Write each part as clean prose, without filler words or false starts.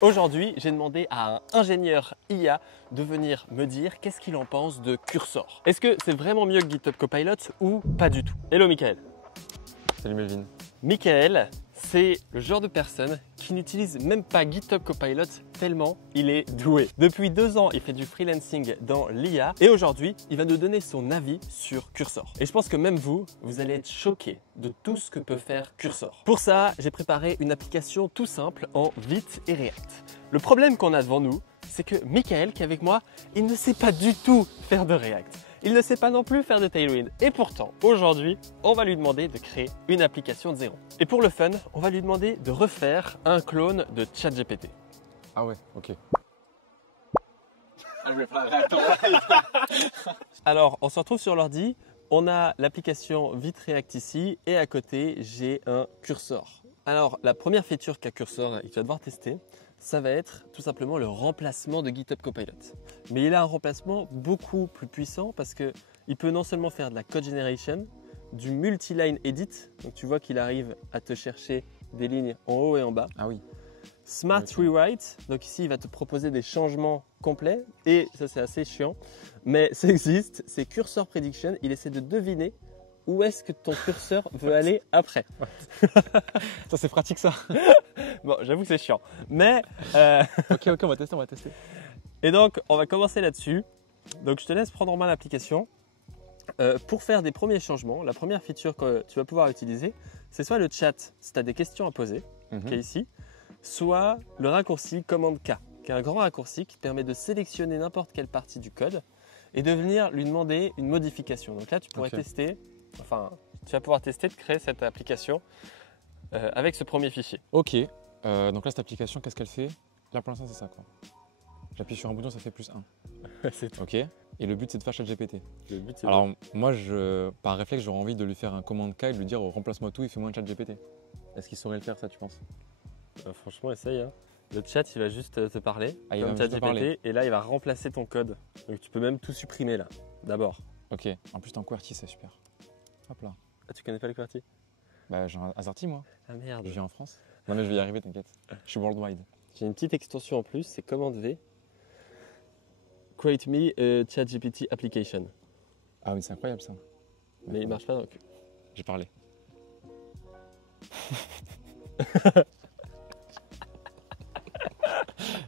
Aujourd'hui, j'ai demandé à un ingénieur IA de venir me dire qu'est-ce qu'il en pense de Cursor. Est-ce que c'est vraiment mieux que GitHub Copilot ou pas du tout? Hello Michael. Salut Melvin. Michael, c'est le genre de personne qui n'utilise même pas GitHub Copilot tellement il est doué. Depuis 2 ans, il fait du freelancing dans l'IA et aujourd'hui, il va nous donner son avis sur Cursor. Et je pense que même vous, vous allez être choqués de tout ce que peut faire Cursor. Pour ça, j'ai préparé une application tout simple en Vite et React. Le problème qu'on a devant nous, c'est que Michael, qui est avec moi, il ne sait pas du tout faire de React. Il ne sait pas non plus faire de Tailwind. Et pourtant, aujourd'hui, on va lui demander de créer une application de zéro. Et pour le fun, on va lui demander de refaire un clone de ChatGPT. Ah ouais, ok. Alors, on se retrouve sur l'ordi. On a l'application Vite React ici. Et à côté, j'ai un cursor. Alors, la première feature qu'a Cursor et que tu vas devoir tester, ça va être tout simplement le remplacement de GitHub Copilot. Mais il a un remplacement beaucoup plus puissant parce qu'il peut non seulement faire de la code generation, du multi-line edit, donc tu vois qu'il arrive à te chercher des lignes en haut et en bas. Ah oui. Smart Rewrite, donc ici il va te proposer des changements complets et ça c'est assez chiant, mais ça existe, c'est Cursor Prediction, il essaie de deviner où est-ce que ton curseur veut aller après. Ça c'est pratique ça. Bon, j'avoue que c'est chiant, mais Ok, on va tester. Et donc, on va commencer là-dessus. Donc, je te laisse prendre en main l'application. Pour faire des premiers changements, la première feature que tu vas pouvoir utiliser, c'est soit le chat, si tu as des questions à poser, qui est ici, soit le raccourci Commande K, qui est un grand raccourci qui te permet de sélectionner n'importe quelle partie du code et de venir lui demander une modification. Donc là, tu pourrais tester, tu vas pouvoir tester de créer cette application avec ce premier fichier. Ok, donc là cette application, qu'est-ce qu'elle fait? Là pour l'instant c'est ça quoi. J'appuie sur un bouton, ça fait +1. C'est tout. Ok, et le but c'est de faire ChatGPT. Le but, c'est Alors moi, par réflexe, j'aurais envie de lui faire un commande K et de lui dire remplace-moi tout et fais-moi un ChatGPT. Est-ce qu'il saurait le faire ça, tu penses? franchement, essaye. Hein. Le chat, il va juste te parler, il comme va juste te parler. ChatGPT, et là, il va remplacer ton code. Donc, tu peux même tout supprimer là, d'abord. Ok, en plus t'es en QWERTY, c'est super. Hop là. Ah, tu connais pas le QWERTY? Bah j'ai un Azerty moi, Ah merde. je vis en France. Non mais je vais y arriver, t'inquiète. Je suis worldwide. J'ai une petite extension en plus, c'est commande V. Create me a ChatGPT application. Ah oui, c'est incroyable ça. Mais il marche pas donc. J'ai parlé.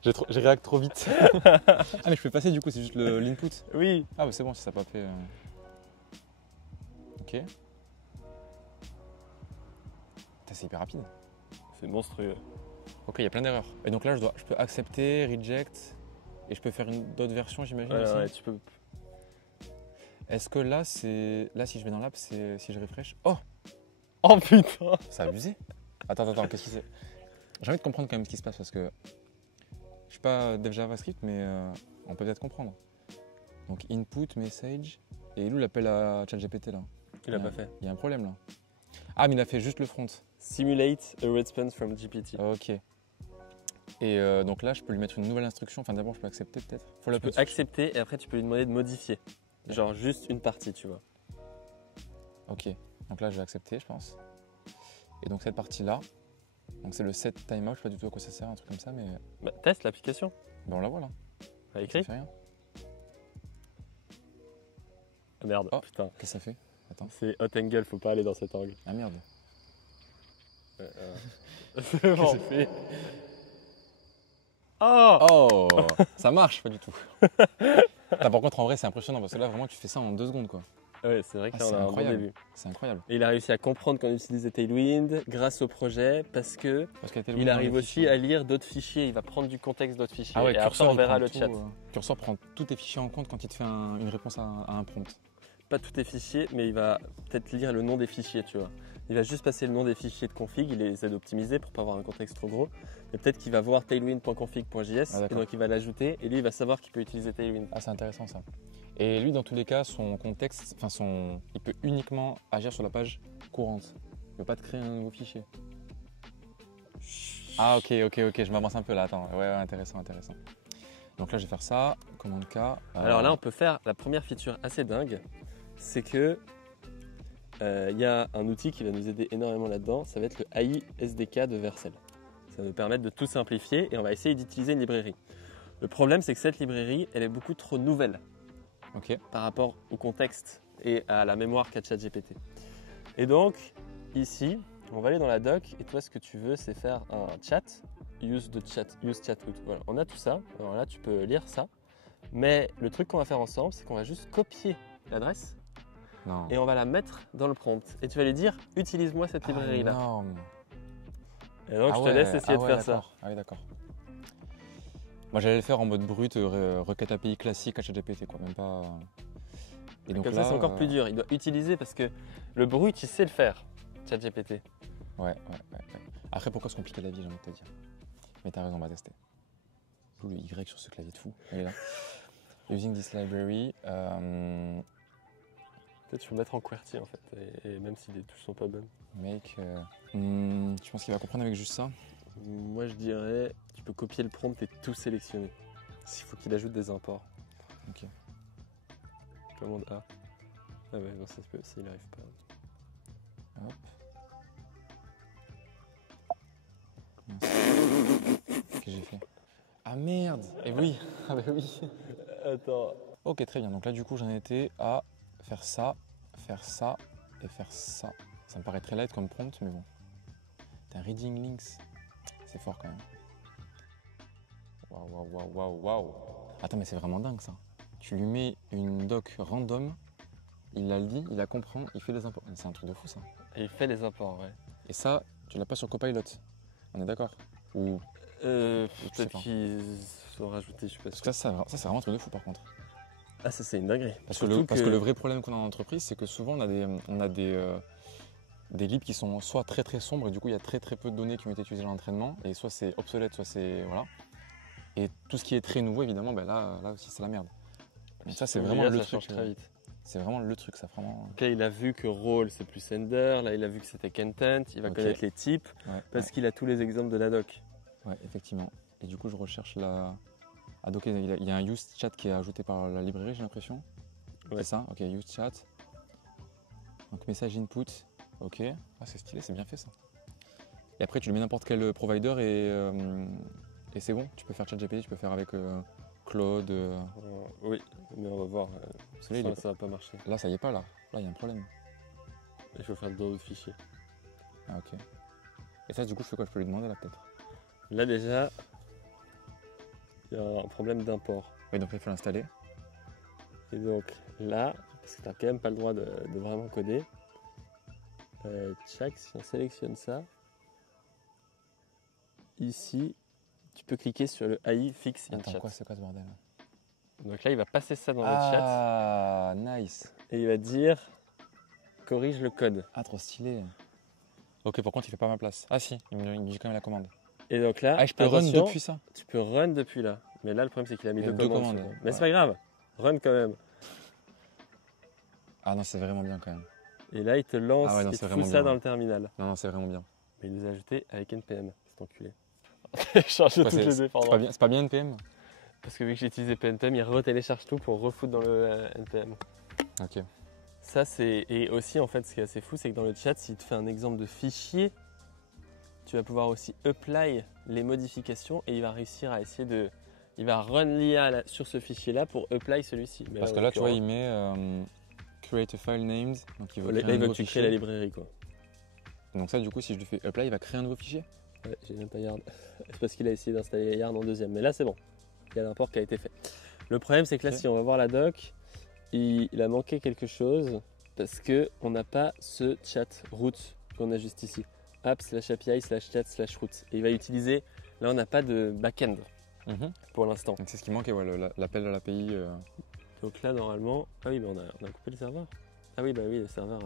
J'ai réact trop vite. Ah mais je peux passer du coup, c'est juste l'input. Oui. Ah bah c'est bon si ça n'a pas fait... Ok. C'est hyper rapide. C'est monstrueux. Ok, il y a plein d'erreurs. Et donc là je peux accepter, reject, et je peux faire d'autres versions j'imagine aussi. Ouais, tu peux. Est-ce que là si je vais dans l'app, si je refresh... Oh, Oh putain. c'est abusé. Attends, qu'est-ce qui c'est? J'ai envie de comprendre quand même ce qui se passe parce que je suis pas dev JavaScript, mais on peut peut-être comprendre. Donc input, message, et il est où l'appel à ChatGPT là? Il a pas fait. Il y a un problème là. Ah mais il a fait juste le front. Simulate a response from GPT. Ok. Et donc là je peux lui mettre une nouvelle instruction, enfin d'abord je peux accepter peut-être. Faut Tu peux accepter et après tu peux lui demander de modifier. Genre juste une partie, tu vois. Ok, donc là je vais accepter je pense. Et donc cette partie là, donc c'est le set timeout, je sais pas du tout à quoi ça sert, un truc comme ça, mais Bah, teste l'application. ben on la voit là. T'as Ça écrit? fait rien. Ah merde, Oh. putain. Qu'est-ce que ça fait? Attends. C'est hot angle, faut pas aller dans cet angle. Ah merde. C'est bon. fait? Oh, Oh, ça marche pas du tout. Par contre en vrai c'est impressionnant parce que là vraiment tu fais ça en 2 secondes quoi. ouais, c'est vrai que là, c'est on a un bon incroyable. début. C'est incroyable. Et il a réussi à comprendre qu'on utilisait Tailwind grâce au projet parce que Parce qu'il y a il arrive aussi à lire d'autres fichiers, il va prendre du contexte d'autres fichiers. Ah ouais, et après on verra le chat. Cursor prend tous tes fichiers en compte quand il te fait une réponse à un prompt. Pas tous tes fichiers, mais il va peut-être lire le nom des fichiers, tu vois. Il va juste passer le nom des fichiers de config, il les aide à optimiser pour pas avoir un contexte trop gros. Mais peut-être qu'il va voir tailwind.config.js et donc il va l'ajouter et lui il va savoir qu'il peut utiliser Tailwind. Ah c'est intéressant ça. Et lui dans tous les cas son contexte, il peut uniquement agir sur la page courante. Il ne peut pas te créer un nouveau fichier. Ah ok, je m'avance un peu là, attends. Ouais, intéressant. Donc là je vais faire ça, commande K. Alors là on peut faire la première feature assez dingue, c'est que il y a un outil qui va nous aider énormément là-dedans, ça va être le AI SDK de Vercel. Ça va nous permettre de tout simplifier et on va essayer d'utiliser une librairie. Le problème, c'est que cette librairie, elle est beaucoup trop nouvelle Ok. par rapport au contexte et à la mémoire qu'a ChatGPT. Et donc, ici, on va aller dans la doc et toi, ce que tu veux, c'est faire un chat, use chatwood. Voilà, on a tout ça. Alors là, tu peux lire ça. Mais le truc qu'on va faire ensemble, c'est qu'on va juste copier l'adresse Non. et on va la mettre dans le prompt. Et tu vas lui dire, utilise-moi cette librairie-là. Non. Et donc, je te laisse essayer de faire ça. Ah oui, d'accord. Moi, j'allais le faire en mode brut, requête API classique à ChatGPT, quoi. Même pas. Et donc Comme là, ça, c'est encore plus dur. Il doit utiliser parce que le brut, il sait le faire, ChatGPT. Ouais. Après, pourquoi se compliquer la vie, j'ai envie de te dire. Mais t'as raison, on va tester. D'où le Y sur ce clavier de fou. Il est là. Using this library. Peut-être tu peux mettre en QWERTY en fait, et même si les touches sont pas bonnes. Make. Tu penses qu'il va comprendre avec juste ça? Moi je dirais, tu peux copier le prompt et tout sélectionner. S'il faut qu'il ajoute des imports. Ok. Commande A. Ah ouais, non, ça se peut aussi, il n'arrive pas. Hop. Qu'est-ce que j'ai fait? Ah merde! Et oui! Ah bah oui! Attends. Ok, très bien. Donc là, du coup, j'en étais à faire ça et faire ça. Ça me paraît très light comme prompt, mais bon. T'as reading links. C'est fort quand même. Waouh. Attends, mais c'est vraiment dingue ça. Tu lui mets une doc random, il la lit, il la comprend, il fait les imports. C'est un truc de fou ça. Et il fait les imports, ouais. Et ça, tu l'as pas sur Copilot. On est d'accord? Ou Peut-être pas. qu'ils ont rajouté, je sais pas. Parce que ça, c'est vraiment un truc de fou par contre. Ah, ça c'est une dinguerie. Parce que le vrai problème qu'on a en entreprise, c'est que souvent on a des libres qui sont soit très très sombres et du coup il y a très très peu de données qui ont été utilisées dans l'entraînement et soit c'est obsolète, soit c'est voilà. Et tout ce qui est très nouveau évidemment, ben là aussi c'est la merde. Donc ça c'est vraiment le ça truc. change très vite. C'est vraiment le truc, ça vraiment. Donc là, il a vu que role c'est plus sender, là il a vu que c'était content, il va Ok. connaître les types parce qu'il a tous les exemples de la doc. Ouais, effectivement. Et du coup je recherche la. Ah donc il y a un use chat qui est ajouté par la librairie, j'ai l'impression. Ouais. C'est ça, ok, use chat. Donc message input, ok. Ah c'est stylé, c'est bien fait ça. Et après tu lui mets n'importe quel provider et c'est bon. Tu peux faire ChatGPT, tu peux faire avec Claude. Oui, mais on va voir. Celui-là, Ça va pas marcher. Là ça y est pas là. Là il y a un problème. Il faut faire d'autres fichiers. Ah ok. Et ça du coup je fais quoi? Je peux lui demander là peut-être. Là déjà, il y a un problème d'import. Oui donc là il faut l'installer. Et donc là, parce que tu n'as quand même pas le droit de vraiment coder, check, si on sélectionne ça, ici, tu peux cliquer sur le AI Fix in Attends, Chat. c'est quoi ce bordel? Donc là, il va passer ça dans le chat Ah nice. et il va dire corrige le code. Ah trop stylé. Ok par contre il fait pas ma place. Ah si, il me dit quand même la commande. Et donc là, Ah je peux run attention, depuis ça? tu peux run depuis là. Mais là, le problème, c'est qu'il a mis Il y a deux deux commandes. commandes, Mais ouais. c'est pas grave, run quand même. Ah non c'est vraiment bien quand même. Et là, il te lance, Ah ouais, non, il c'est te vraiment fout ça bien. dans le terminal. Non c'est vraiment bien. Mais il nous a ajouté avec NPM, cet enculé. Change Ouais, toutes les dépendances. c'est pas bien NPM? Parce que vu que j'ai utilisé PNPM, il retélécharge tout pour refoutre dans le NPM. Ok. Ça c'est. Et aussi en fait ce qui est assez fou, c'est que dans le chat, s'il te fait un exemple de fichier, tu vas pouvoir aussi apply les modifications et il va réussir à essayer de. Il va run l'IA sur ce fichier-là pour apply celui-ci. Mais Parce que là tu vois il met create a file named. Donc il veut créer un là, il veut nouveau que tu fichier. crées la librairie quoi. Donc ça du coup si je lui fais apply il va créer un nouveau fichier? Ouais, j'ai même pas Yarn. C'est parce qu'il a essayé d'installer Yarn en deuxième. Mais là c'est bon. Il y a l'import qui a été fait. Le problème c'est que là Ok. si on va voir la doc, il a manqué quelque chose parce qu'on n'a pas ce chat root qu'on a juste ici. app/api/chat/root. Et il va utiliser, là on n'a pas de back-end pour l'instant. Donc c'est ce qui manque, ouais, l'appel à l'API. Donc là normalement, ah oui mais on a coupé le serveur. Ah oui bah oui le serveur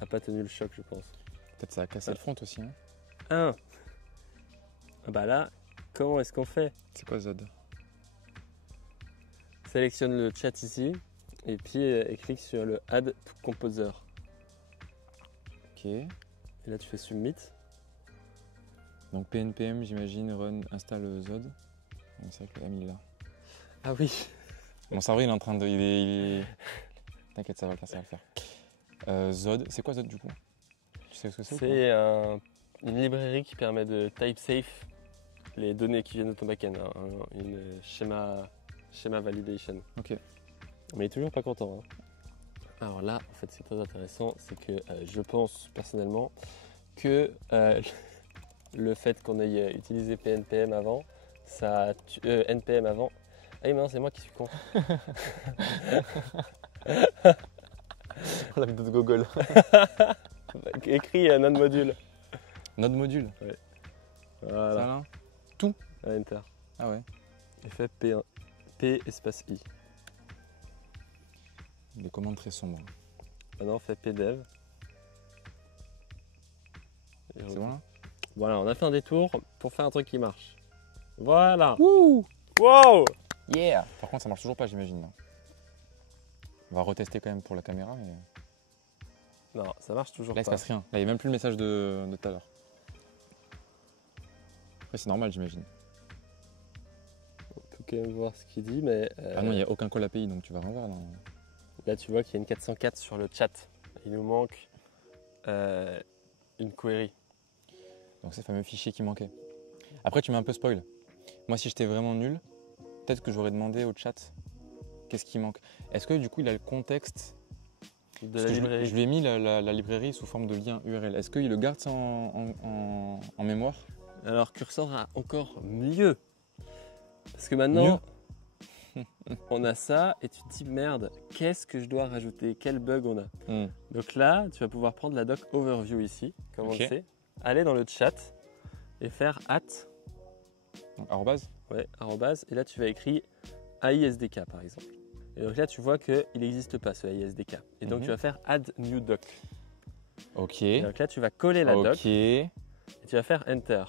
a pas tenu le choc je pense. Peut-être ça a cassé le front aussi. Hein. Ah bah là, comment est-ce qu'on fait? C'est quoi Z? Sélectionne le chat ici et puis et clique sur le Add to Composer. Ok. Et là tu fais Submit. Donc PNPM j'imagine run install Zod. Donc c'est vrai que l'ami est là. Ah oui. Mon cerveau il est en train de. Il est... T'inquiète ça va le faire, ça va le faire. Zod, c'est quoi Zod du coup? Tu sais ce que c'est ou pas? C'est un une librairie qui permet de type safe les données qui viennent de ton backend, hein, une schéma validation. Ok. Mais il est toujours pas content. Hein. Alors là, en fait, c'est très intéressant, c'est que je pense personnellement que le fait qu'on ait utilisé PNPM avant, ça NPM avant. Ah oui, mais non, c'est moi qui suis con. La vidéo de Google. Écrit node module. Node module. Voilà. Ça là. Enter. Ah ouais. Et fait P1, P espace I. Des commandes très sombres. Maintenant, on fait pdev. C'est bon là? Voilà, on a fait un détour pour faire un truc qui marche. Voilà. Wouh! Wow. Yeah! Par contre, ça marche toujours pas, j'imagine. Là. On va retester quand même pour la caméra, mais Non, ça marche toujours là, il se pas. passe rien. Là, il n'y a même plus le message de tout à l'heure. Après, c'est normal, j'imagine. On peut quand même voir ce qu'il dit, mais Ah non, il n'y a aucun call API, donc tu vas rien voir. Non. là, tu vois qu'il y a une 404 sur le chat. Il nous manque une query. Donc, c'est le fameux fichier qui manquait. Après, tu m'as un peu spoil. Moi, si j'étais vraiment nul, peut-être que j'aurais demandé au chat qu'est-ce qui manque. Est-ce que du coup, il a le contexte De Parce la que librairie. je lui ai mis la librairie sous forme de lien URL. Est-ce qu'il le garde ça en mémoire? Alors, Cursor a encore mieux. Parce que maintenant, on a ça et tu te dis merde, qu'est-ce que je dois rajouter? Quel bug on a? Donc là, tu vas pouvoir prendre la doc overview ici, comme on Ok. le sait, aller dans le chat et faire Donc, arrobase. ouais, arrobase, et là tu vas écrire AISDK par exemple. Et donc là, tu vois qu'il n'existe pas ce AISDK. Et donc Mhm. tu vas faire add new doc. Ok. Et donc là, tu vas coller la doc Ok. et tu vas faire enter.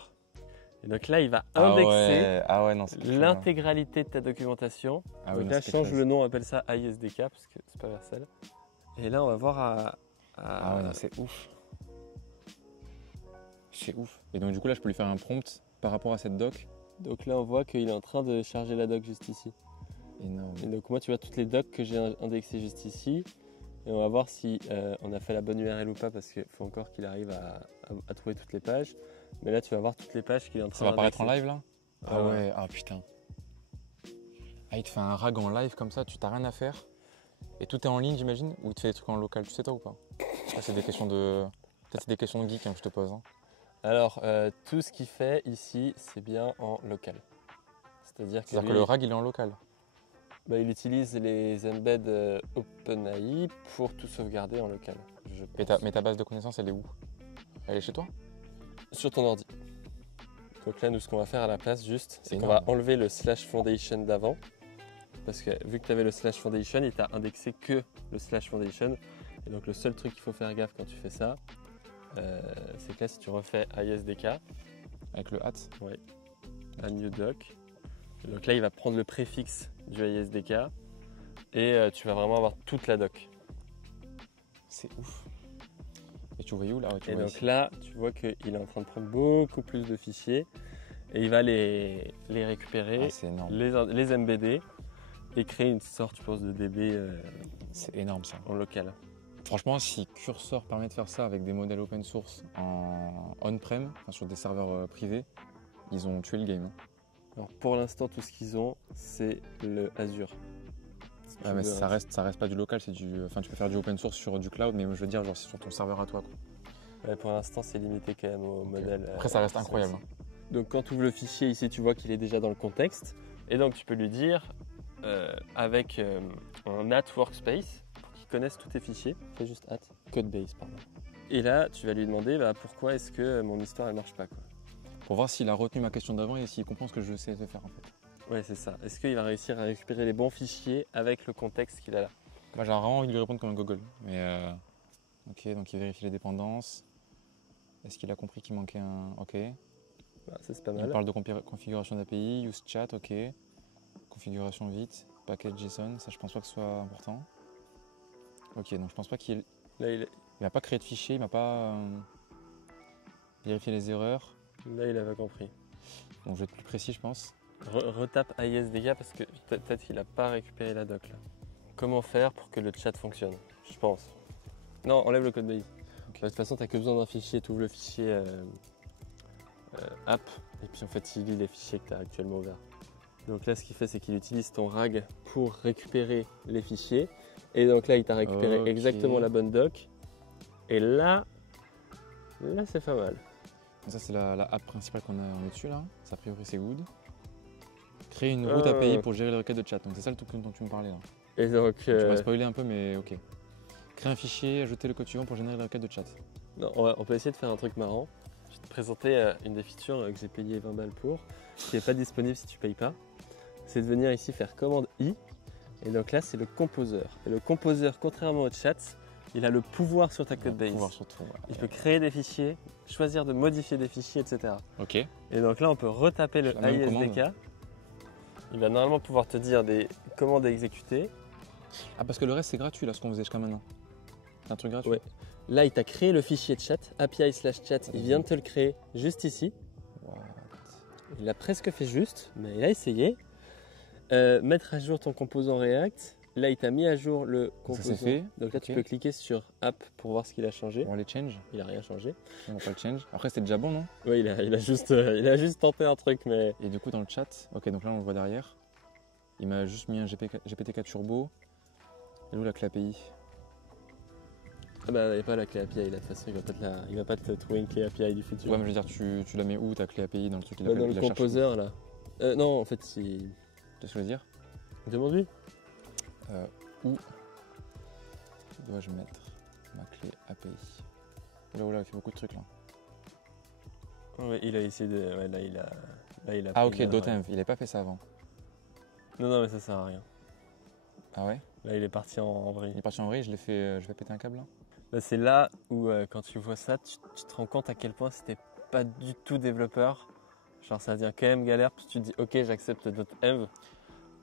Et donc là, il va Ah indexer ouais. Ah ouais, non, c'est quelque chose, hein. l'intégralité de ta documentation. Ah oui, donc non, là, c'est quelque change chose. le nom, appelle ça AISDK parce que c'est pas Vercel. Et là, on va voir Ah ouais, non, c'est ouf. C'est ouf. Et donc, du coup, là, je peux lui faire un prompt par rapport à cette doc. Donc là, on voit qu'il est en train de charger la doc juste ici. Énorme. Et donc moi, tu vois toutes les docs que j'ai indexées juste ici. Et on va voir si on a fait la bonne URL ou pas parce qu'il faut encore qu'il arrive à trouver toutes les pages. Mais là, tu vas voir toutes les pages qu'il est en train Ça va apparaître en d'indexer. live là? Ah ouais, ah putain. Ah, il te fait un rag en live comme ça, tu t'as rien à faire. Et tout est en ligne, j'imagine? Ou il te fait des trucs en local, tu sais toi ou pas? Ça, c'est des questions de. Peut-être c'est des questions de geek hein, que je te pose. Hein. Alors, tout ce qu'il fait ici, c'est bien en local. C'est-à-dire que, C'est-à-dire que lui, le rag il est en local. bah, il utilise les embeds OpenAI pour tout sauvegarder en local. Je pense. Mais ta base de connaissances, elle est où? Elle est chez toi? Sur ton ordi. Donc là, nous, ce qu'on va faire à la place, juste, c'est qu'on énorme. va enlever le slash foundation d'avant. Parce que vu que tu avais le slash foundation, il t'a indexé que le slash foundation. Et donc, le seul truc qu'il faut faire gaffe quand tu fais ça, c'est que là, si tu refais ISDK, Avec le hat? à new doc, et donc là, il va prendre le préfixe du ISDK et tu vas vraiment avoir toute la doc. C'est ouf. Et tu voyais où là? Ouais, tu Et vois donc ici. là, tu vois qu'il est en train de prendre beaucoup plus de fichiers et il va les récupérer, Ah, c'est énorme. les embedder et créer une sorte, je pense, de DB C'est énorme ça. en local. Franchement, si Cursor permet de faire ça avec des modèles open source en on-prem, enfin, sur des serveurs privés, ils ont tué le game. Hein. Alors pour l'instant, tout ce qu'ils ont, c'est le Azure. Si tu Ouais, mais veux, ça reste pas du local, c'est du. Enfin, tu peux faire du open source sur du cloud, mais je veux dire, genre, c'est sur ton serveur à toi. Quoi. ouais, pour l'instant, c'est limité quand même au modèle. Après, ça reste qui sont incroyable. ici. Hein. Donc quand tu ouvres le fichier ici, tu vois qu'il est déjà dans le contexte. Et donc tu peux lui dire, avec un at workspace, pour qu'il connaisse tous tes fichiers, fais juste at, codebase, pardon. Et là, tu vas lui demander bah, pourquoi est-ce que mon histoire elle marche pas quoi. Pour voir s'il a retenu ma question d'avant et s'il comprend ce que je sais faire en fait. Ouais, c'est ça. Est-ce qu'il va réussir à récupérer les bons fichiers avec le contexte qu'il a là? Moi, j'ai vraiment envie de lui répondre comme un Google. Mais ok, donc il vérifie les dépendances. Est-ce qu'il a compris qu'il manquait un. Ok. Bah, ça, c'est pas Il mal. parle de configuration d'API, use chat, ok. Configuration vite, package JSON, ça je pense pas que ce soit important. Ok, donc je pense pas qu'il Là, il n'a pas créé de fichier, il m'a pas vérifié les erreurs. avait compris. Donc je vais être plus précis, je pense. Retape ISDK parce que peut-être qu'il n'a pas récupéré la doc là. Comment faire pour que le chat fonctionne? Je pense. Non, enlève le code base. Ok. De toute façon, tu n'as que besoin d'un fichier, tu ouvres le fichier app et puis en fait il lit les fichiers que tu as actuellement ouverts. Donc là ce qu'il fait c'est qu'il utilise ton RAG pour récupérer les fichiers et donc là il t'a récupéré Ok. exactement la bonne doc et là c'est pas mal. Ça, c'est la app principale qu'on a dessus là. Ça, a priori, c'est good. Créer une route API pour gérer les requêtes de chat. Donc, c'est ça le truc dont tu me parlais là. Et donc Tu m'as spoilé un peu, mais ok. Créer un fichier, ajouter le code suivant pour générer les requêtes de chat. non, on peut essayer de faire un truc marrant. Je vais te présenter une des features que j'ai payé 20 balles pour, qui n'est pas disponible si tu payes pas. C'est de venir ici faire commande I. Et donc là, c'est le composeur. Et le composeur, contrairement au chat, il a le pouvoir sur ta codebase. Pouvoir surtout. Ouais. Il peut créer des fichiers, choisir de modifier des fichiers, etc. Ok. Et donc là, on peut retaper le La même AISDK. Il va normalement pouvoir te dire des commandes à exécuter. Ah, parce que le reste, c'est gratuit là, ce qu'on faisait jusqu'à maintenant. C'est un truc gratuit. Ouais. Là, il t'a créé le fichier de chat, API/chat. Il vient de te le créer juste ici. What? Il l'a presque fait juste, mais il a essayé. Mettre à jour ton composant React. Là, il t'a mis à jour le composant. Ça, c'est fait. Donc là, Ok. tu peux cliquer sur App pour voir ce qu'il a changé. On va les change. Il a rien changé. On va pas le change. Après, c'était déjà bon, non? Oui, il a juste tenté un truc, mais Et du coup, dans le chat, ok, donc là, on le voit derrière. Il m'a juste mis un GPT-4 Turbo. Et où la clé API? ah bah, il n'y a pas la clé API là. De toute façon, il va pas te trouver une clé API du futur. Ouais, mais je veux dire, tu la mets où ta clé API dans le truc qu'il Bah, appelle dans il le la cherche où? composeur là. Non, en fait, Tu vois ce que je veux dire? demande-lui. Où dois-je mettre ma clé API? Oula, il fait beaucoup de trucs là. Ouais, il a essayé de. Ouais, là, il a. Ah, pris ok, une .env, il n'avait pas fait ça avant. Non, mais ça sert à rien. Ah ouais? Là, il est parti en vrille. Il est parti en vrille, je vais péter un câble là. Bah, c'est là où, quand tu vois ça, tu te rends compte à quel point c'était pas du tout développeur. Genre, ça devient quand même galère, puis tu te dis, ok, j'accepte .env,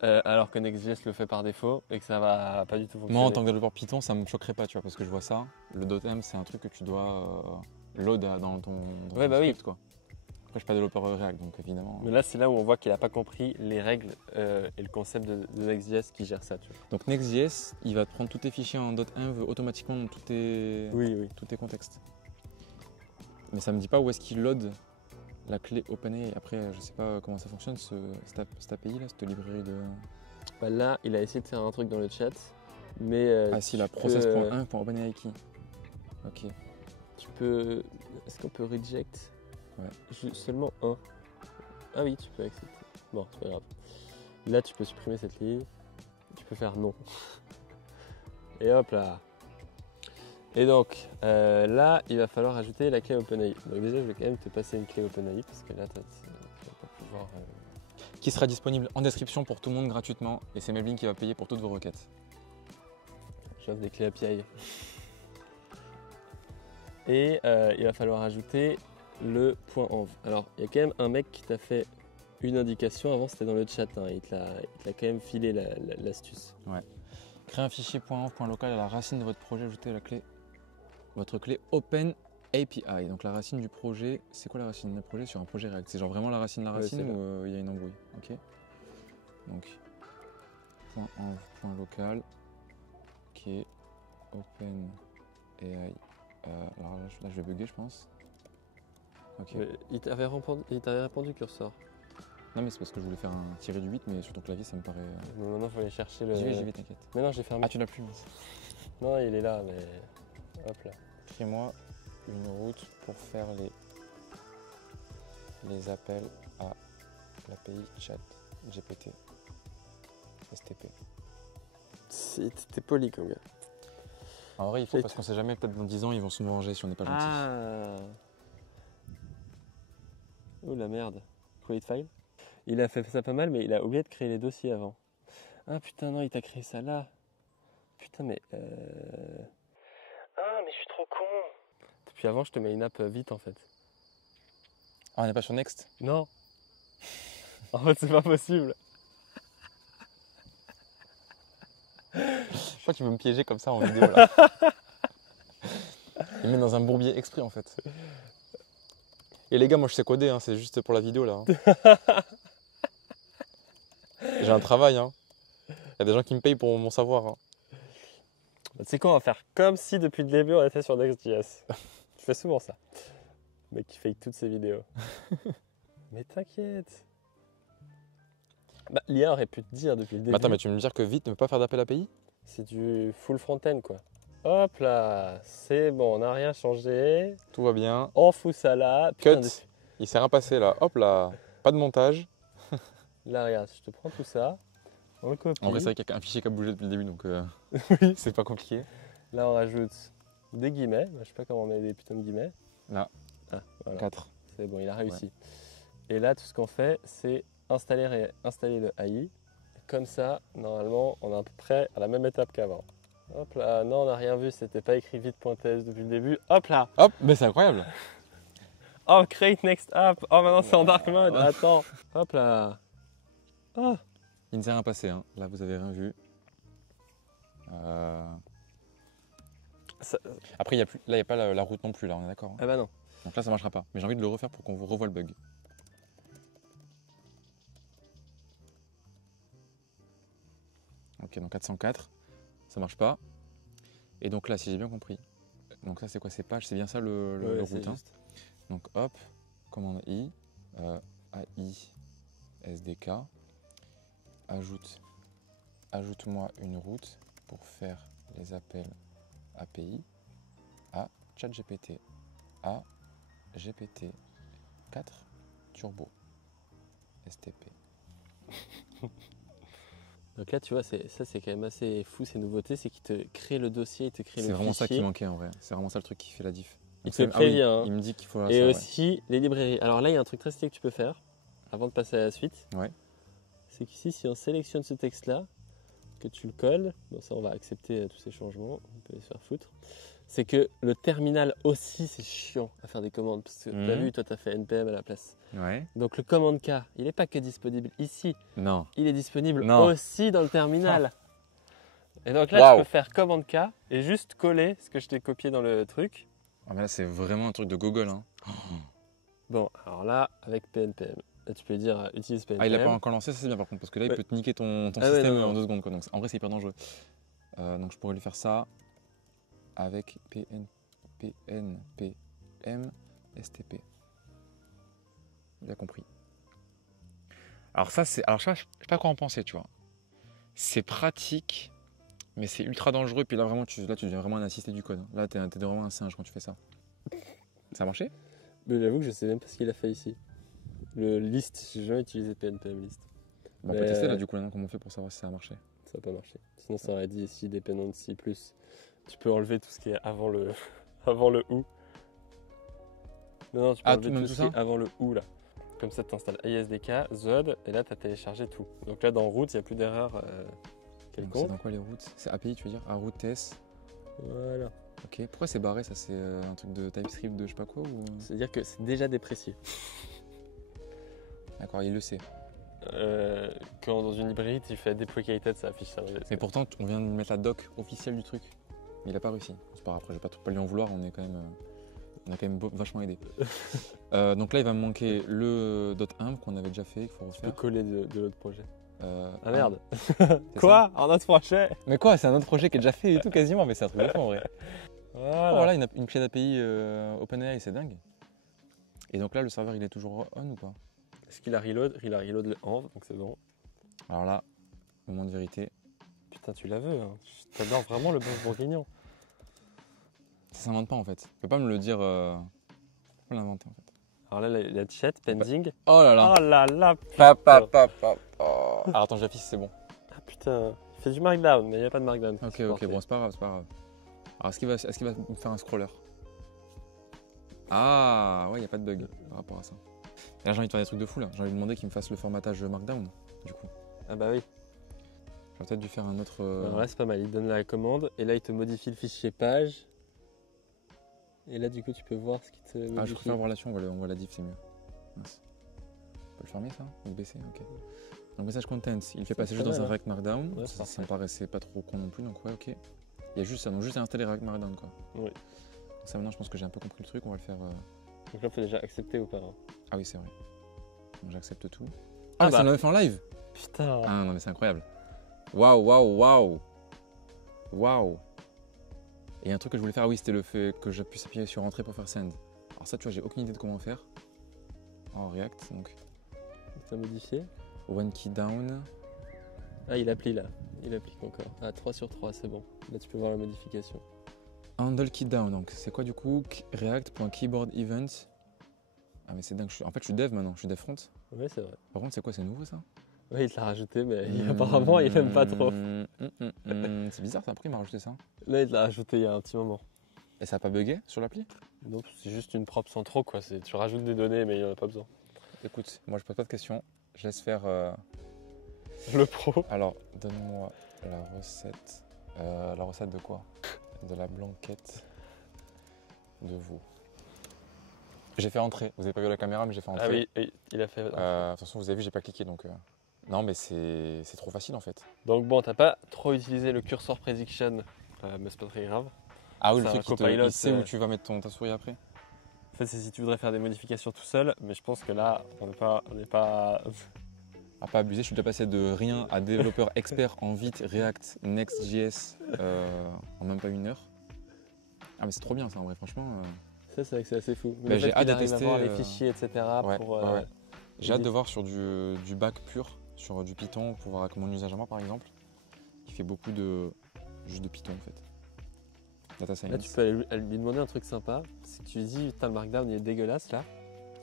alors que Next.js le fait par défaut et que ça va pas du tout fonctionner. Moi, en tant que développeur Python, ça me choquerait pas, tu vois, parce que je vois ça. Le .env, c'est un truc que tu dois load dans ton Ouais, bah oui. script, quoi. Après, je suis pas développeur React, donc évidemment. Mais là, c'est là où on voit qu'il a pas compris les règles et le concept de Next.js qui gère ça, tu vois. Donc Next.js, il va te prendre tous tes fichiers en .env automatiquement dans tous tes contextes. Mais ça me dit pas où est-ce qu'il load la clé OpenAI. Après, je sais pas comment ça fonctionne, cette API là, cette librairie de... Bah, là, il a essayé de faire un truc dans le chat, mais Ah si, la tu peux, process.1.openAI key. Ok. tu peux. Est-ce qu'on peut reject? Ouais. Seulement un. Ah oui, tu peux accepter. Bon, c'est pas grave. Là, tu peux supprimer cette ligne. Tu peux faire non. Et hop là. Et donc, là, il va falloir ajouter la clé OpenAI. Donc déjà, je vais quand même te passer une clé OpenAI parce que là, tu vas pas pouvoir. Qui sera disponible en description pour tout le monde gratuitement. Et c'est Melvin qui va payer pour toutes vos requêtes. J'offre des clés API. Et il va falloir ajouter le .env. Alors, il y a quand même un mec qui t'a fait une indication. Avant, c'était dans le chat. Hein. Il te l'a quand même filé l'astuce. Ouais. Créer un fichier .env.local à la racine de votre projet. Ajoutez votre clé OpenAPI. Donc la racine du projet, c'est quoi la racine d'un projet sur un projet React? C'est genre vraiment la racine de la Ouais, racine c'est ou il y a une embrouille? Ok. Donc .env.local. Ok. OpenAI. Alors là, je vais bugger, je pense. Ok. Il t'avait répondu curseur. Non, mais c'est parce que je voulais faire un tiré du 8, mais sur ton clavier, ça me paraît. Non, maintenant, il faut aller chercher le. J'y vais, t'inquiète. Mais non, j'ai fermé. Ah, tu l'as plus mince. Non, il est là, mais. Hop là. Crée-moi une route pour faire les appels à l'API chat GPT STP. T'es poli comme gars. En vrai, il faut parce qu'on sait jamais, peut-être dans 10 ans, ils vont se nous venger si on n'est pas gentil. Ah. Oh la merde. Create file. Il a fait ça pas mal, mais il a oublié de créer les dossiers avant. Ah putain, non, il t'a créé ça là. Putain, mais. Ah, mais je suis trop con. Depuis avant, je te mets une app vite en fait. Ah, on n'est pas sur Next? Non. En fait, c'est pas possible. Je crois que tu veux me piéger comme ça en vidéo là. Il met dans un bourbier exprès en fait. Et les gars, moi je sais coder, hein, c'est juste pour la vidéo là. Hein. J'ai un travail, hein. Il y a des gens qui me payent pour mon savoir. Hein. Tu sais quoi, on va faire comme si depuis le début on était sur Next.js. Je fais souvent ça. mec qui fake toutes ses vidéos. Mais t'inquiète. Bah, l'IA aurait pu te dire depuis le début. Attends, mais tu veux me dire que vite ne peut pas faire d'appel API? C'est du full front-end quoi. Hop là, c'est bon, on n'a rien changé. Tout va bien. On fout ça là. Putain, Cut. Il s'est rien passé là. Hop là. Pas de montage. là, regarde, je te prends tout ça. On le copie. En vrai, c'est vrai qu'il y a un fichier qui a bougé depuis le début, donc Oui. c'est pas compliqué. Là, on rajoute des guillemets. Je sais pas comment on met des putains de guillemets. Là. Ah, voilà. 4. C'est bon, il a réussi. Et là, tout ce qu'on fait, c'est installer le AI. Comme ça, normalement, on est à peu près à la même étape qu'avant. Hop là, non, on n'a rien vu, c'était pas écrit vite.ts depuis le début. Hop là. Hop, mais c'est incroyable. Oh, create next app. Oh, maintenant c'est en dark mode. Attends. Hop là. Oh. Il ne s'est rien passé, hein. Là vous avez rien vu. Ça... Après, là il n'y a pas la route non plus, là on est d'accord, hein. Ah bah non. Donc là ça marchera pas. Mais j'ai envie de le refaire pour qu'on revoie le bug. Ok, donc 404, ça marche pas. Et donc là, si j'ai bien compris, donc ça c'est quoi ces pages? C'est bien ça le route, hein. Donc hop, commande I, AI, SDK, ajoute-moi une route pour faire les appels API à ChatGPT, à GPT-4 Turbo, STP. Donc là, tu vois, ça c'est quand même assez fou, ces nouveautés, c'est qu'il te crée le dossier, il te crée le C'est vraiment ça fichier. qui manquait en vrai, c'est vraiment ça le truc qui fait la diff. Il te prévient. Hein. Il me dit qu'il faut... Et aussi les librairies. Alors là, il y a un truc très stylé que tu peux faire, avant de passer à la suite. Ouais. C'est qu'ici, si on sélectionne ce texte-là, que tu le colles, bon ça on va accepter tous ces changements, on peut les se faire foutre. C'est que le terminal aussi, c'est chiant à faire des commandes, parce que tu as vu, toi tu as fait NPM à la place. Ouais. Donc le commande K, il n'est pas que disponible ici, Non. il est disponible Non. aussi dans le terminal. Et donc là, tu peux faire commande K et juste coller ce que je t'ai copié dans le truc. Ah mais là c'est vraiment un truc de Google, hein. Bon, alors là, avec PNPM, là, tu peux dire utilise PNPM. Ah, il n'a pas encore lancé, ça c'est bien par contre, parce que là il peut te niquer ton système en 2 secondes, quoi. Donc en vrai c'est hyper dangereux. Donc je pourrais lui faire ça avec PNPM STP. Bien compris. Alors ça c'est, alors je sais pas quoi en penser, tu vois. C'est pratique, mais c'est ultra dangereux. Puis là vraiment tu deviens vraiment un assisté du code. Là t'es vraiment un singe quand tu fais ça. Ça a marché? Mais j'avoue que je sais même pas ce qu'il a fait ici. Le list, j'ai jamais utilisé PNPM list. On peut tester là du coup, comment on fait pour savoir si ça a marché. Ça n'a pas marché. Sinon ça aurait dit ici dependency plus. Tu peux enlever tout ce qui est avant le avant le ou. Non, tu peux enlever tout ce qui est avant le ou là. Comme ça tu installes ISDK, Zod et là tu as téléchargé tout. Donc là dans route, il n'y a plus d'erreur quelconque. C'est dans quoi les routes? C'est API tu veux dire? Ah, route TS. Voilà. Ok, pourquoi c'est barré ça? C'est un truc de TypeScript de je sais pas quoi ou... C'est-à-dire que c'est déjà déprécié. D'accord, il le sait. Quand dans une librairie tu fais deprecated, ça affiche ça. Mais pourtant on vient de mettre la doc officielle du truc. Mais il a pas réussi. C'est pas grave, après je vais pas lui en vouloir, on a quand même vachement aidé. Donc là il va me manquer le .imp qu'on avait déjà fait, qu'il faut refaire. Tu peux coller de l'autre projet. Ah merde. Quoi? Un autre projet? Mais quoi? C'est un autre projet qui est déjà fait et tout quasiment, mais c'est un truc de fou en vrai. Voilà, une clé d'API OpenAI, c'est dingue. Et donc là le serveur il est toujours on ou pas? Est-ce qu'il a reload? Il a reload le env, donc c'est bon. Alors là, moment de vérité. Putain, tu la veux, hein. T'adores vraiment le bœuf bourguignon. Ça s'invente pas en fait. Tu peux pas me le dire. Faut l'inventer en fait. Alors là, la chat, pending. Oh là là. Oh là là, putain. Oh. Alors attends, j'affiche, c'est bon. Ah putain, il fait du markdown, mais il n'y a pas de markdown. Ok, bon, c'est pas grave, c'est pas grave. Alors est-ce qu'il va me faire un scroller? Ah, ouais, il n'y a pas de bug par rapport à ça. Et là, j'ai envie de faire des trucs de fou là. J'ai envie de demander qu'il me fasse le formatage markdown, du coup. Ah bah oui. J'aurais peut-être dû faire un autre. Alors là, c'est pas mal. Il donne la commande et là, il te modifie le fichier page. Et là, du coup, tu peux voir ce qui te modifie. Ah, je préfère voir là-dessus, on voit la diff, c'est mieux. Mince. On peut le fermer ça? Ou le baisser? Ok. Donc, message contents, il fait passer juste dans un React Markdown. Ouais, ça me paraissait pas trop con non plus, donc ouais, ok. Il y a juste ça, donc juste à installer React Markdown quoi. Oui. Donc ça maintenant, je pense que j'ai un peu compris le truc, on va le faire. Donc là, il faut déjà accepter ou pas, hein. Ah oui, c'est vrai. Donc j'accepte tout. Ah mais bah. ça l'a fait en live! Putain. Ah non, mais c'est incroyable. Waouh! Et un truc que je voulais faire, oui, c'était le fait que je puisse appuyer sur entrée pour faire send. Alors ça, tu vois, j'ai aucune idée de comment faire en React. Donc, T'as modifié? one key down. Ah, il applique là. Il applique encore. Ah, 3 sur 3, c'est bon. Là, tu peux voir la modification. Handle key down. Donc, c'est quoi du coup? React.keyboard event. Ah, mais c'est dingue. En fait, je suis dev maintenant. Je suis dev front. Oui, c'est vrai. Par contre, c'est quoi? C'est nouveau ça? Oui, il te l'a rajouté, mais apparemment, il aime pas trop. C'est bizarre, ça. Après, il m'a rajouté ça. Là, il te l'a rajouté il y a un petit moment. Et ça a pas bugué sur l'appli? Donc, c'est juste une prop sans trop, quoi. Tu rajoutes des données, mais il n'y en a pas besoin. Écoute, moi, je pose pas de questions. Je laisse faire. Le pro. Alors, donne-moi la recette. La recette de quoi? De la blanquette de veau. J'ai fait entrer. Vous avez pas vu la caméra, mais j'ai fait entrer. Ah oui, oui, il a fait. De toute façon, vous avez vu, j'ai pas cliqué donc. Non, mais c'est trop facile en fait. Donc, bon, t'as pas trop utilisé le cursor prediction, mais c'est pas très grave. Ah oui, C'est le un truc copilot, il sait où tu vas mettre ta souris après. En fait, c'est si tu voudrais faire des modifications tout seul, mais je pense que là, on n'est pas. À pas abuser, je suis déjà passé de rien à développeur expert en Vite, React, Next.js en même pas une heure. Ah mais c'est trop bien ça en vrai, franchement. Ça, c'est vrai que c'est assez fou. Mais j'ai hâte de à tester. voir les fichiers, etc. Ouais, pour, ouais. J'ai hâte de voir sur du back pur, sur du Python, pour voir mon usage à moi par exemple, qui fait beaucoup de juste de Python en fait. Data science. Là, tu peux lui demander un truc sympa. Si tu lui dis, putain, le markdown il est dégueulasse là,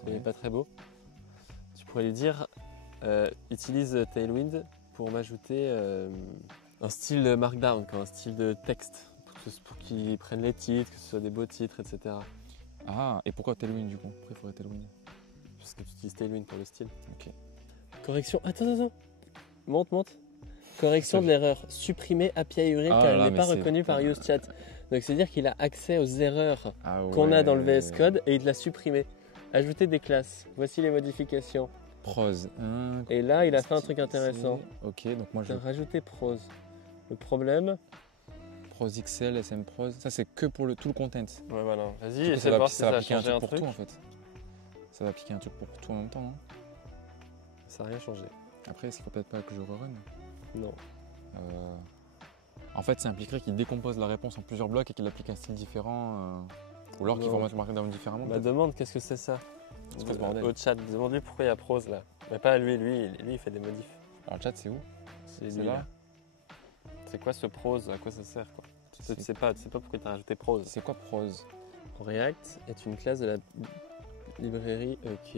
il n'est pas très beau, tu pourrais lui dire, utilise Tailwind pour m'ajouter un style markdown, un style de texte, pour qu'il prenne les titres, que ce soit des beaux titres, etc. Ah, et pourquoi Tailwind du coup? Pourquoi il faudrait Tailwind? Parce que tu utilises Tailwind pour le style. Ok. Correction. Attends. Monte. Correction de l'erreur. Supprimer API URL car elle n'est pas reconnue par UseChat. Donc c'est-à-dire qu'il a accès aux erreurs qu'on a dans le VS Code et il l'a supprimé. Ajouter des classes. Voici les modifications. Prose. Et là, il a fait un truc intéressant. Ok, donc moi je vais rajouter prose. Le problème. Prose XL, SM Prose. Ça c'est que pour tout le content. Ouais, voilà. Vas-y, essaie de voir si ça va appliquer un changer truc pour tout en fait. Ça va appliquer un truc pour tout en même temps. Hein. Ça n'a rien changé. Après, est-ce qu'il faut peut-être pas que je rerun? Non. En fait, ça impliquerait qu'il décompose la réponse en plusieurs blocs et qu'il applique un style différent. Ou alors qu'il formate le markdown différemment. Bah demande qu'est-ce que c'est ça. C'est pas ce bordel. Au chat, demande-lui pourquoi il y a prose là. Mais pas lui, il fait des modifs. Alors le chat, c'est où? C'est là. C'est quoi ce prose? À quoi ça sert quoi? Tu sais pas pourquoi tu as rajouté prose. C'est quoi prose? React est une classe de la librairie. Ok.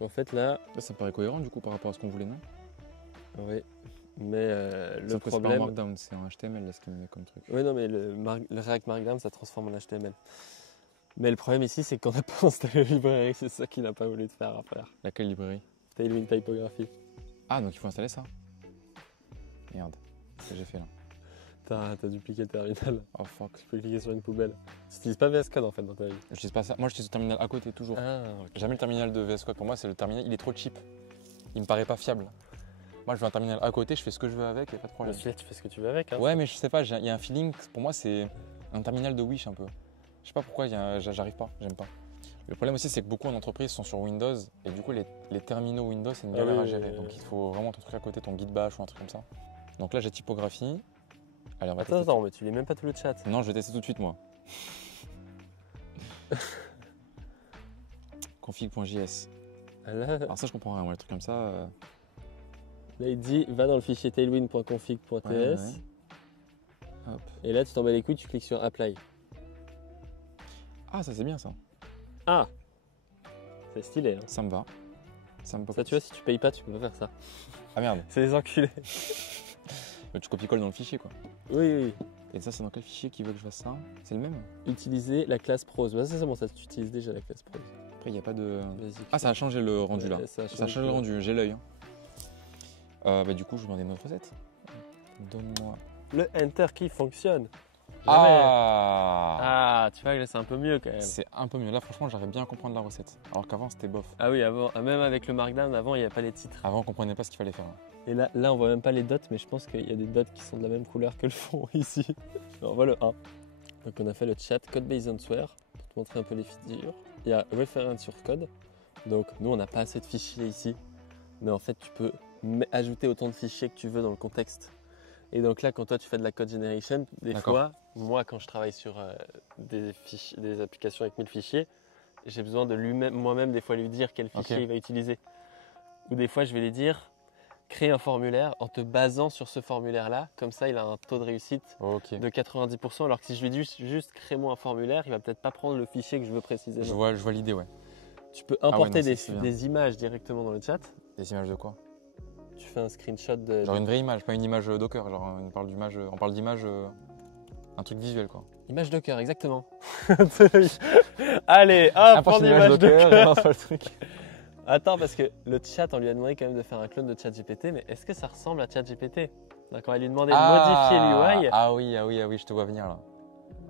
En fait là. Ça me paraît cohérent du coup par rapport à ce qu'on voulait, non? Oui. Mais le problème. C'est pas un markdown, c'est un HTML là ce qu'il me met comme truc. Oui, non, mais le React Markdown ça transforme en HTML. Mais le problème ici, c'est qu'on n'a pas installé la librairie, c'est ça qu'il n'a pas voulu te faire à faire. Laquelle librairie? Tailwind Typography. Ah, donc il faut installer ça? Merde, c'est ce que j'ai fait là. T'as dupliqué le terminal. Oh fuck. Tu peux cliquer sur une poubelle. Tu n'utilises pas VS Code en fait dans ta vie. J'utilise pas ça. Moi j'utilise le terminal à côté toujours. Ah, okay. Jamais le terminal de VS Code. Pour moi, c'est le terminal, il est trop cheap. Il me paraît pas fiable. Moi, je veux un terminal à côté, je fais ce que je veux avec, et pas de problème. Celui-là, tu fais ce que tu veux avec. Hein, ouais, mais je sais pas, il y a un feeling. Pour moi, c'est un terminal de Wish un peu. Je sais pas pourquoi, j'arrive pas, j'aime pas. Le problème aussi, c'est que beaucoup d'entreprises sont sur Windows, et du coup, les terminaux Windows, c'est une galère à gérer. Donc, il faut vraiment ton truc à côté, ton Git Bash ou un truc comme ça. Donc là, j'ai typographie. Allez, on va tester. Attends, mais tu lis même pas tout le chat. Non, je vais tester tout de suite, moi. Config.js. Alors ça, je comprends rien, moi, les trucs comme ça. Là, il dit, va dans le fichier tailwind.config.ts. Ouais. Hop. Et là, tu t'en bats les couilles, tu cliques sur Apply. Ah, ça, c'est bien, ça. Ah, c'est stylé. Hein. Ça me va. Ça, tu vois, si tu payes pas, tu peux pas faire ça. Ah merde. C'est des enculés. Mais tu copies-colles dans le fichier, quoi. Oui. Et ça, c'est dans quel fichier qui veut que je fasse ça? C'est le même? Utiliser la classe prose. Bah, c'est bon, ça, tu utilises déjà la classe prose. Après, il n'y a pas de... Ah, ça a changé le rendu, là. Ça a changé le rendu, j'ai l'œil. Bah, du coup, je vais demander une autre recette. Donne-moi... Le Enter qui fonctionne. Ah, tu vois, là, c'est un peu mieux, quand même. C'est un peu mieux. Là, franchement, j'arrive bien à comprendre la recette. Alors qu'avant, c'était bof. Ah oui, avant, même avec le Markdown, avant, il n'y avait pas les titres. Avant, on comprenait pas ce qu'il fallait faire. Et là, on voit même pas les dots, mais je pense qu'il y a des dots qui sont de la même couleur que le fond ici. On voit le 1. Donc on a fait le chat code based on swear pour te montrer un peu les figures. Il y a reference sur code. Donc nous, on n'a pas assez de fichiers ici. Mais en fait, tu peux ajouter autant de fichiers que tu veux dans le contexte. Et donc là, quand toi, tu fais de la code generation, des fois, moi, quand je travaille sur des applications avec 1000 fichiers, j'ai besoin de lui-même, moi-même, des fois lui dire quel fichier il va utiliser. Ou des fois, je vais lui dire, crée un formulaire en te basant sur ce formulaire-là. Comme ça, il a un taux de réussite de 90%. Alors que si je lui dis juste crée-moi un formulaire, il va peut-être pas prendre le fichier que je veux précisément. Je vois l'idée, ouais. Tu peux importer des images directement dans le chat. Des images de quoi? Tu fais un screenshot de... Genre une vraie image, pas une image Docker. Genre on parle d'image, un truc visuel quoi. Image Docker, exactement. Allez, hop, prends l'image Docker. Lance pas le truc. Attends, parce que le chat, on lui a demandé quand même de faire un clone de ChatGPT, mais est-ce que ça ressemble à ChatGPT? Donc on va lui demander de modifier l'UI. Ah oui, je te vois venir là.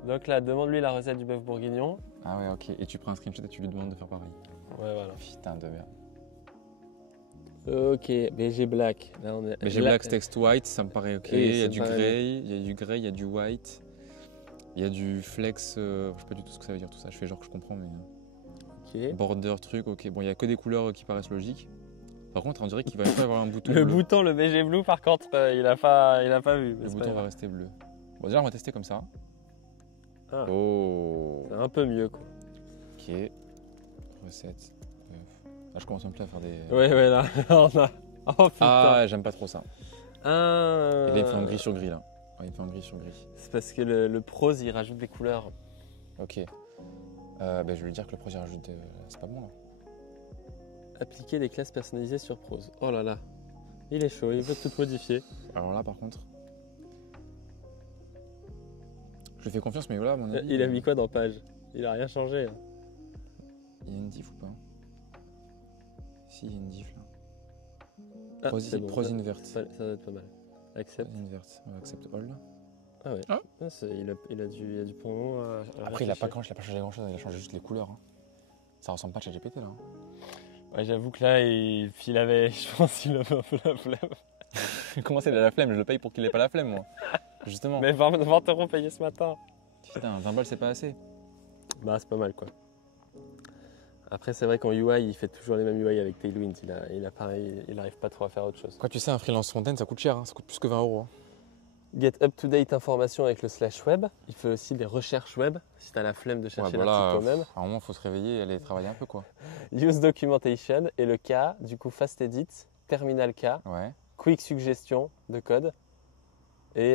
Donc là, demande-lui la recette du bœuf bourguignon. Ah ouais, ok. Et tu prends un screenshot et tu lui demandes de faire pareil. Ouais, voilà. Putain de merde. Ok, BG Black. Là, on est... BG Black, text white, ça me paraît ok. Oui, il y a du grey, il y a du white. Il y a du flex, je sais pas du tout ce que ça veut dire tout ça. Je fais genre que je comprends, mais... Ok. Border, truc, ok. Bon, il y a que des couleurs qui paraissent logiques. Par contre, on dirait qu'il va pas avoir un bouton Le bleu. bouton, le BG Blue, par contre, il a pas vu. Le bouton va rester bleu. Bon, déjà, on va tester comme ça. Ah. Oh. C'est un peu mieux, quoi. Ok. Recette. Là, je commence un peu à faire des... Ouais, là, on a... Oh putain. Ah, j'aime pas trop ça. Et là, il me fait en gris sur gris, là. Ouais, il me fait en gris sur gris. C'est parce que le prose, il rajoute des couleurs. Ok. Je vais lui dire que le prose, il rajoute... C'est pas bon, là. Appliquer des classes personnalisées sur prose. Oh là là. Il est chaud, il veut tout modifier. Alors là, par contre... Je lui fais confiance, mais voilà, à mon avis... Il a mis quoi dans page? Il a rien changé. Il y a une diff ou pas? Si, il y a une diff, là. Ah, Prose invert. Ça doit être pas mal. Accept. Invert. On va accept all. Ah ouais. Ah. Il a du bon à Après, il a pas changé grand chose, il a changé juste les couleurs. Hein. Ça ressemble pas à ChatGPT là. Ouais, j'avoue que là, je pense qu'il avait un peu la flemme. Comment c'est, il a la flemme? Je le paye pour qu'il ait pas la flemme, moi. Justement. Mais 20 € payés ce matin. Putain, 20 balles, c'est pas assez. Bah, c'est pas mal quoi. Après, c'est vrai qu'en UI, il fait toujours les mêmes UI avec Tailwind. Il arrive pas trop à faire autre chose. Quoi, tu sais, un freelance front-end, ça coûte cher, hein. Ça coûte plus que 20 €. Hein. Get up-to-date information avec le /web. Il fait aussi des recherches web, si tu as la flemme de chercher l'article toi-même. À un moment, il faut se réveiller et aller travailler un peu, quoi. Use documentation et le cas, du coup, fast edit, terminal K, Ouais. quick suggestion de code. Et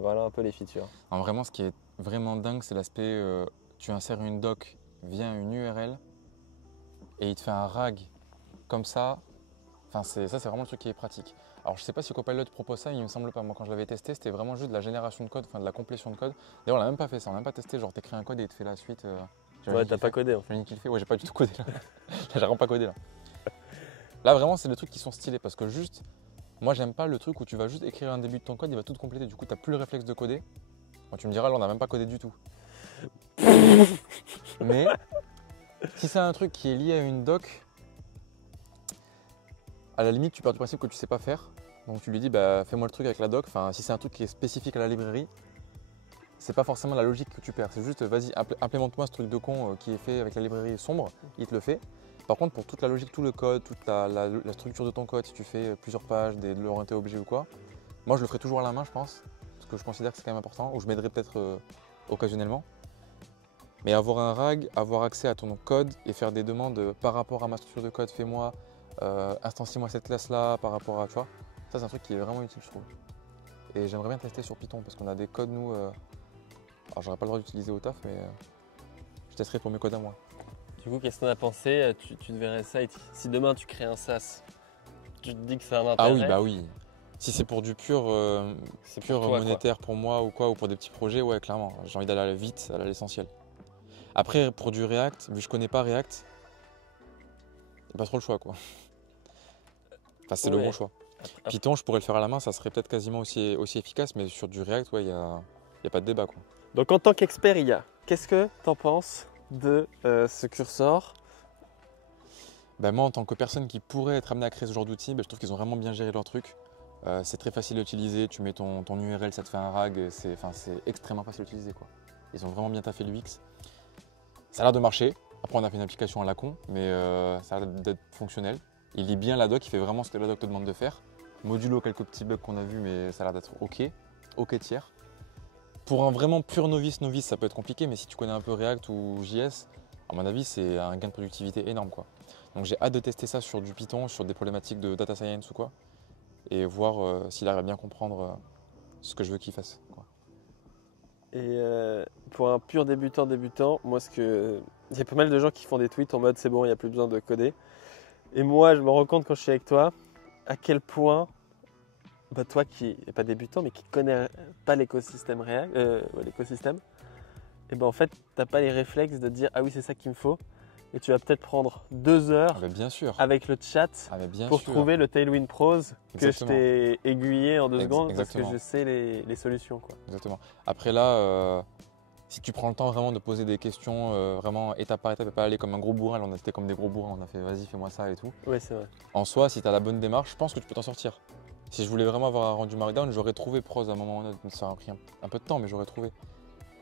voilà un peu les features. Alors, vraiment, ce qui est vraiment dingue, c'est l'aspect tu insères une doc via une URL et il te fait un rag comme ça. Enfin, c'est vraiment le truc qui est pratique. Alors, je sais pas si Copilot propose ça, il me semble pas. Moi, quand je l'avais testé, c'était vraiment juste de la génération de code, enfin de la complétion de code. D'ailleurs, on l'a même pas fait ça, on l'a même pas testé. Genre, t'écris un code et il te fait la suite. Ouais, t'as pas codé en fait. J'imagine qu'il fait. Ouais, j'ai pas du tout codé là. J'ai vraiment pas codé là. Là, vraiment, c'est des trucs qui sont stylés parce que juste, moi, j'aime pas le truc où tu vas juste écrire un début de ton code, il va tout te compléter. Du coup, t'as plus le réflexe de coder. Bon, tu me diras, là, on n'a même pas codé du tout. Mais si c'est un truc qui est lié à une doc, à la limite, tu pars du principe que tu sais pas faire. Donc tu lui dis, bah, fais-moi le truc avec la doc. Enfin, si c'est un truc qui est spécifique à la librairie, c'est pas forcément la logique que tu perds. C'est juste, vas-y, implémente-moi ce truc de con qui est fait avec la librairie sombre. Il te le fait. Par contre, pour toute la logique, tout le code, toute la structure de ton code, si tu fais plusieurs pages, de l'orienter objet ou quoi, moi je le ferai toujours à la main, je pense. Parce que je considère que c'est quand même important. Ou je m'aiderai peut-être occasionnellement. Mais avoir un RAG, avoir accès à ton code et faire des demandes par rapport à ma structure de code, fais-moi, instancie-moi cette classe-là par rapport à, tu vois, ça c'est un truc qui est vraiment utile, je trouve. Et j'aimerais bien tester sur Python parce qu'on a des codes, nous, alors j'aurais pas le droit d'utiliser au taf, mais je testerai pour mes codes à moi. Du coup, qu'est-ce qu'on a pensé? Tu te verrais ça si demain tu crées un SaaS, tu te dis que c'est un intérêt? Ah oui, bah oui. Si c'est pour du pur monétaire pour moi ou quoi, ou pour des petits projets, ouais, clairement. J'ai envie d'aller vite, à l'essentiel. Après, pour du React, vu que je connais pas React, il pas trop le choix, quoi. Enfin, c'est le bon choix. Python, je pourrais le faire à la main, ça serait peut-être quasiment aussi efficace, mais sur du React, ouais, il y a pas de débat, quoi. Donc, en tant qu'expert IA, qu'est-ce que tu en penses de ce cursor? Ben, moi, en tant que personne qui pourrait être amenée à créer ce genre d'outils, je trouve qu'ils ont vraiment bien géré leur truc. C'est très facile à utiliser, tu mets ton URL, ça te fait un RAG, c'est extrêmement facile à utiliser, quoi. Ils ont vraiment bien taffé l'UX. Ça a l'air de marcher. Après, on a fait une application à la con, mais ça a l'air d'être fonctionnel. Il lit bien la doc, il fait vraiment ce que la doc te demande de faire. Modulo quelques petits bugs qu'on a vus, mais ça a l'air d'être OK tiers. Pour un vraiment pur novice, ça peut être compliqué, mais si tu connais un peu React ou JS, à mon avis, c'est un gain de productivité énorme, quoi. Donc j'ai hâte de tester ça sur du Python, sur des problématiques de data science ou quoi, et voir s'il arrive à bien comprendre ce que je veux qu'il fasse, quoi. Et pour un pur débutant, moi, il y a pas mal de gens qui font des tweets en mode c'est bon, il n'y a plus besoin de coder. Et moi, je me rends compte quand je suis avec toi, à quel point, bah, toi qui n'es pas débutant, mais qui ne connais pas l'écosystème l'écosystème, et ben en fait, tu n'as pas les réflexes de dire ah oui, c'est ça qu'il me faut. Et tu vas peut-être prendre 2 heures Ah, mais bien sûr. avec le chat Bien pour sûr. trouver le Tailwind Pros que Exactement. je t'ai aiguillé en 2 secondes Exactement. parce que je sais les solutions, quoi. Exactement. Après là, si tu prends le temps vraiment de poser des questions vraiment étape par étape et pas aller comme un gros bourrin, là on était comme des gros bourrins, on a fait vas-y fais-moi ça et tout. Oui, c'est vrai. En soi, si tu as la bonne démarche, je pense que tu peux t'en sortir. Si je voulais vraiment avoir un rendu Markdown, j'aurais trouvé Prose à un moment ou à un autre. Ça aurait pris un peu de temps, mais j'aurais trouvé.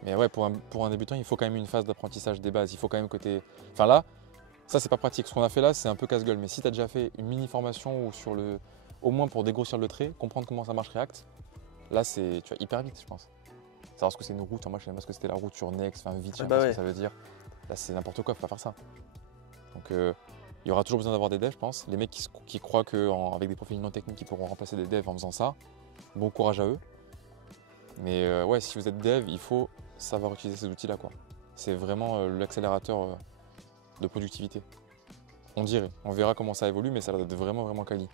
Mais ouais, pour un débutant, il faut quand même une phase d'apprentissage des bases. Il faut quand même que tu aies... Enfin là, ça c'est pas pratique. Ce qu'on a fait là, c'est un peu casse-gueule. Mais si tu as déjà fait une mini formation ou sur le... au moins pour dégrossir le trait, comprendre comment ça marche React, là c'est tu vas hyper vite, je pense. Savoir ce que c'est une route. Enfin, moi je sais même pas ce que c'était la route sur Next, enfin vite, je sais pas ce que ça veut dire. Là c'est n'importe quoi, faut pas faire ça. Donc il y aura toujours besoin d'avoir des devs, je pense. Les mecs qui croient qu'avec des profils non techniques, ils pourront remplacer des devs en faisant ça, bon courage à eux. Mais ouais, si vous êtes dev, il faut savoir utiliser ces outils-là, quoi. C'est vraiment l'accélérateur de productivité. On dirait. On verra comment ça évolue, mais ça a l'air d'être vraiment, vraiment quali.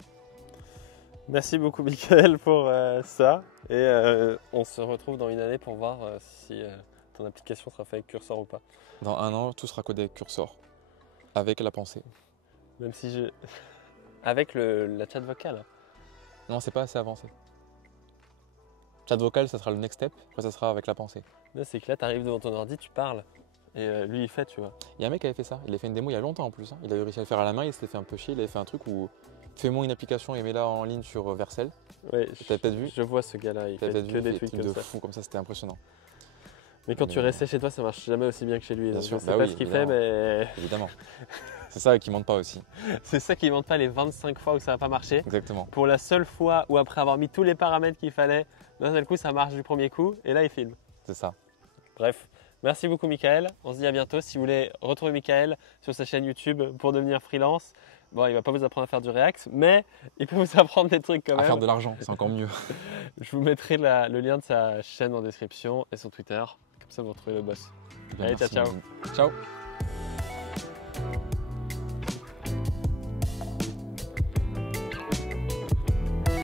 Merci beaucoup, Michael, pour ça. Et on se retrouve dans une année pour voir si ton application sera faite avec Cursor ou pas. Dans 1 an, tout sera codé avec Cursor, avec la pensée. Même si je... Avec la chat vocale. Non, c'est pas assez avancé. Chat vocal, ça sera le next step. Après, ça sera avec la pensée. Là, c'est que là, tu arrives devant ton ordi, tu parles. Et lui, il fait, tu vois. Il y a un mec qui avait fait ça. Il a fait une démo il y a longtemps en plus. Il avait réussi à le faire à la main. Il s'était fait un peu chier. Il avait fait un truc où fais-moi une application et mets-la en ligne sur Vercel. Ouais, t'as peut-être vu. Je vois ce gars-là. Il fait que des trucs comme ça. Fou comme ça. C'était impressionnant. Mais quand tu restais chez toi, ça marche jamais aussi bien que chez lui. Bien Donc sûr. je sais pas ce qu'il fait, mais Évidemment. C'est ça qui monte pas aussi. c'est ça qui monte pas les 25 fois où ça n'a pas marché. Exactement. Pour la seule fois où après avoir mis tous les paramètres qu'il fallait, d'un seul coup ça marche du premier coup et là il filme. C'est ça. Bref, merci beaucoup Michael. On se dit à bientôt. Si vous voulez retrouver Michael sur sa chaîne YouTube pour devenir freelance, bon, il va pas vous apprendre à faire du React, mais il peut vous apprendre des trucs quand même. À faire de l'argent, c'est encore mieux. Je vous mettrai le lien de sa chaîne en description et son Twitter. Comme ça vous retrouvez le boss. Allez, ciao, ciao. Ciao.